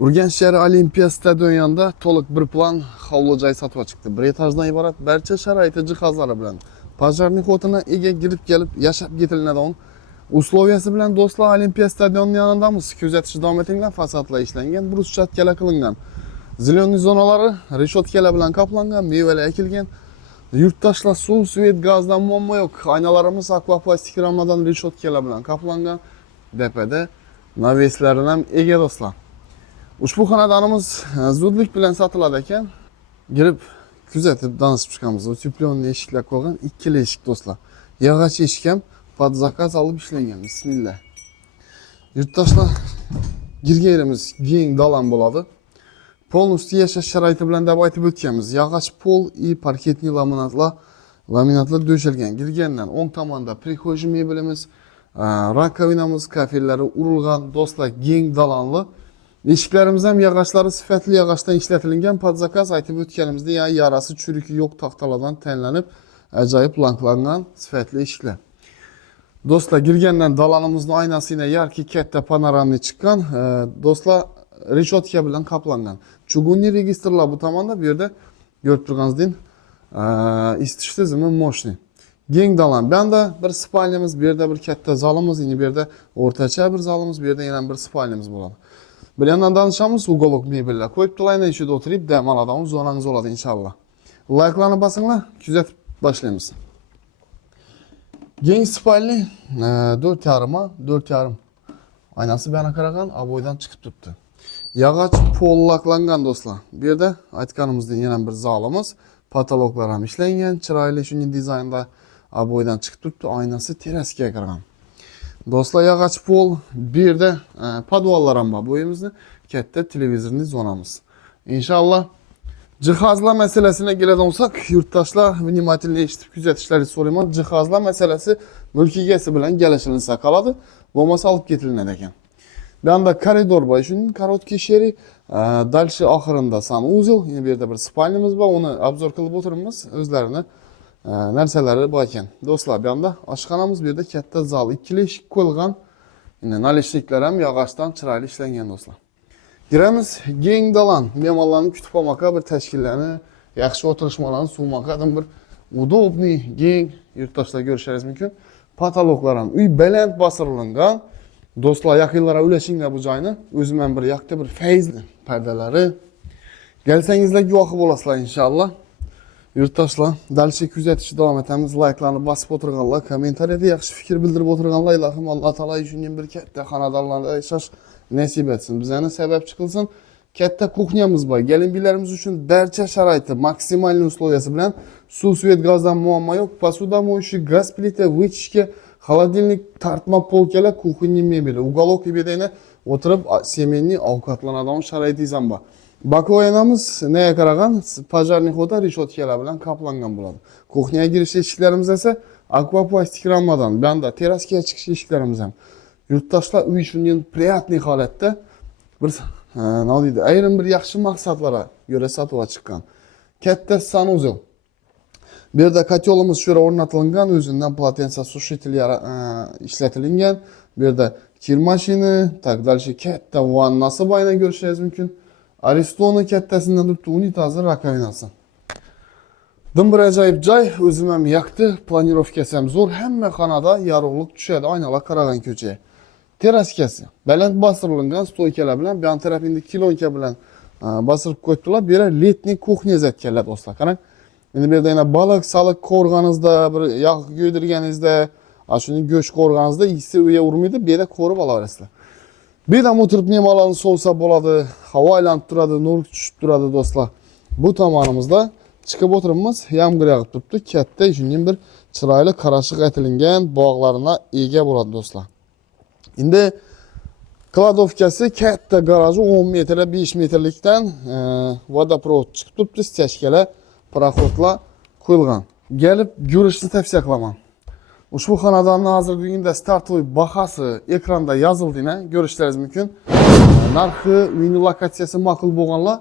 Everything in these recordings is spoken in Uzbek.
Urganch shahri Olimpiya stadion yanında to'liq bir plan hovli joy sotuvga chiqdi. Bir etajdan iborat barcha sharoiti jihozlari bilan pajarniy xotini ega girib kelib yashab ketiladigan usloviyasi bilan do'stlar Olimpiya stadionining yonidamiz. Kuzatishni davom etinglar. Fasadlar ishlangan, bruschatkala qilingan. Zilonli zonalari reshotkalar bilan qoplangan, mevalar ekilgan. Yurtdoshlar suv, svet, gazdan muammo yo'q. Aynalarimiz akvaplastik ramladan reshotkalar bilan qoplangan. Depada naveslarini ham ega do'stlar. Ushbu xonadonimiz zudlik bilan sotiladi ekan. Girib kuzatib danishib chiqamiz. Utepленный eshiklar qo'ygan, ikkili eshik do'stlar. Yog'och eshik ham pod zakaz olib ishlangan. Bismillah. Yurtdoshlar girgan yerimiz keng dalam bo'ladi. Polностью yashash sharoiti bilan deb aytib o'tganmiz. Yog'och pol и parketniy laminatlar döşelgan. Girgandan o'ng tomonda prixo'jiy mebelimiz, rakovinamiz, kafellari urilgan do'stlar keng dalanli. Eshiklarimiz ham yog'ochlari sifatli yog'ochdan ishlatilgan, pod zakaz aytib o'tganimizda yarasi churiki yo'q taxtalardan tayinlanib, ajoyib lanklangan sifatli eshiklar. Do'stlar girgandan dalanimizning oynasina yarki katta panoramli chiqqan, do'stlar reshotka bilan qoplangan. Chugunli registrlar bu tomonda, bu yerda ko'rib turganingizdek, isitish tizimi moshniy. Keng dalan. Bu yerda bir spalnyamiz, bu yerda bir katta zalimiz, bu yerda o'rtacha bir zalimiz, bu yerda yana bir spalnyamiz bo'ladi. Bir yandan danışamiz, ugolok mebellar qo'yib tulayna ishida o'tirib, dam oladigan zonangiz bo'ladi inshaalloh. Like'larni bosinglar, kuzatib boshlaymiz. Keng spalni 4,5 4,5. Aynasi bana qaragan, aboydan chiqib turibdi. Yog'och pollaklangan do'stlar. Bu yerda aytganimizdek yana bir zalimiz, patologlar ham ishlangan, chiroyli shunday dizaynda aboydan chiqib turibdi. Aynasi terasga qaragan. Do'stlar yog'och pol, bu yerda podvallar ham bor. Bo'yimizni katta televizorli zonamiz. Inshaalloh jihozlar masalasine keladigan bo'lsak, yurtdoshlar vнимательно eshitib kuzatishlaringizni so'rayman. Jihozlar masalasi mulk egasi bilan kelishilinsa qoladi, bo'lmasa olib ketiladi ekan. Bu yerda koridor bor, shuning korotkий sheri, dальше oxirida sanuzel, yana bu yerda bir spalnyamiz bor, uni obzor qilib o'tiribmiz, o'zlarini narsalari bor ekan. Do'stlar, bu yerda oshxonamiz, bu yerda katta zal, ikkili eshik qo'yilgan. Yine nalishliklar ham yog'ochdan chiroyli ishlangan do'stlar. Giramiz, keng dalan, mehmonlarni kutib olmoqqa bir tashkillarni, yaxshi o'tirishmalarni suvmoqqa bir udobniy, keng yurtdoshlar ko'rishingiz mumkin. Patologlar ham uy baland bosirilgan. Do'stlar, yaqinlara ulashinglar bu joyni. O'zim ham bir yoqda bir fayzli pardalari. Kelsangizlar guvohi bo'lasizlar inshaalloh. Yurtdoshlar, dalcha kuzatishni davom etamiz. Like'larni bosib o'tirganlar, kommentariyada yaxshi fikr bildirib o'tirganlar, ilohim Alloh taolo shunday bir katta xonadonlarda yashash nasib etsin. Bizlarni sababchi qilsin. Katta kuxnyamiz bor. Gelinbilarimiz uchun barcha sharoiti maksimal условияsi bilan suv, svet, gazdan muammo yo'q. Посудомоечный, gaz plita, вытяжка, холодильник, tartma polkalar, kuxonniy mebeli, уголок ibedayna o'tirib semenli ovqatlanadigan sharoitingiz ham bor. Bakoyanamiz nega qaragan? Pajarniy xota reshotkalar bilan qoplangan bo'ladi. Kuxnyaga girish eshiklarimiz esa akvaplastik rammadan, bu yerda teraskaga chiqish eshiklarimiz ham. Yurtdoshlar uy shunday приятный holatda bir nima deydi, ayrim bir yaxshi maqsadlarga ko'ra sotuvga chiqqan. Katta sanuzel. Bu yerda kotelimiz shura o'rnatilgan, o'zidan potensiya sушитель ishlatilgan. Bu yerda kir mashina, tak dalshi katta vannasi boyna ko'rishingiz mumkin. Aristoni kattasidan turibdi, unitazi, rakovinasi. Dim bir ajoyib joy, o'zim ham yoqdi, planirovkasi ham zo'r, hamma xonada yorug'lik tushadi, oynalar qaragan ko'chaga. Teraskasi baland bosirilgan stoykalar bilan, bu tarafingda kilonka bilan bosirib qo'yibdilar. Bu yerda letniy kuxnya zatganlar do'stlar. Qarang. Endi bu yerda yana baliq, saliq qo'rganingizda, bir yog' go'ydirganingizda, shuni go'sht qo'rganingizda isi uya urmaydi, bu yerda qo'rib olaverasizlar. Bu yerda o'tirib mehmonlarni sovsa bo'ladi, havo aylanib turadi, nur tushib turadi do'stlar. Bu tomonimizda chiqib o'tiribmiz, yomg'ir yog'ib turibdi, katta shunday bir chiroyli qarashiq aytilingan bog'larına ega bo'ladi do'stlar. Endi kladovkasi katta garaji 10 metr, 5 metrlikdan vodoprovod chiqib turibdi, stachkalar, paraxodlar qo'yilgan. Kelib ko'rishni tavsiya qilaman. Ushbu xonadonning hozirgi kunda startovoy bahasi ekranda yozildi-na, ko'rishlaringiz mumkin. Narxi, uyning lokatsiyasi ma'qul bo'lganlar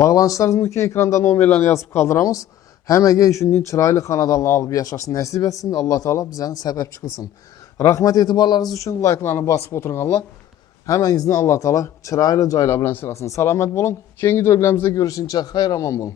bog'lanishlaringiz mumkin, ekranda nomerlarni yozib qoldiramiz. Hammaga shunday chiroyli xonadonlar olib yashashni nasib etsin. Alloh taolo bizlarni sababchi qilsin. Rahmat e'tiborlaringiz uchun, like'larni bosib o'tirganlar. Həmənizin Allah Taala çıraylı cayla bilan sılasın. Salamat olun. Keyingi dövrlərimizdə görüşüncə xeyir aman olun.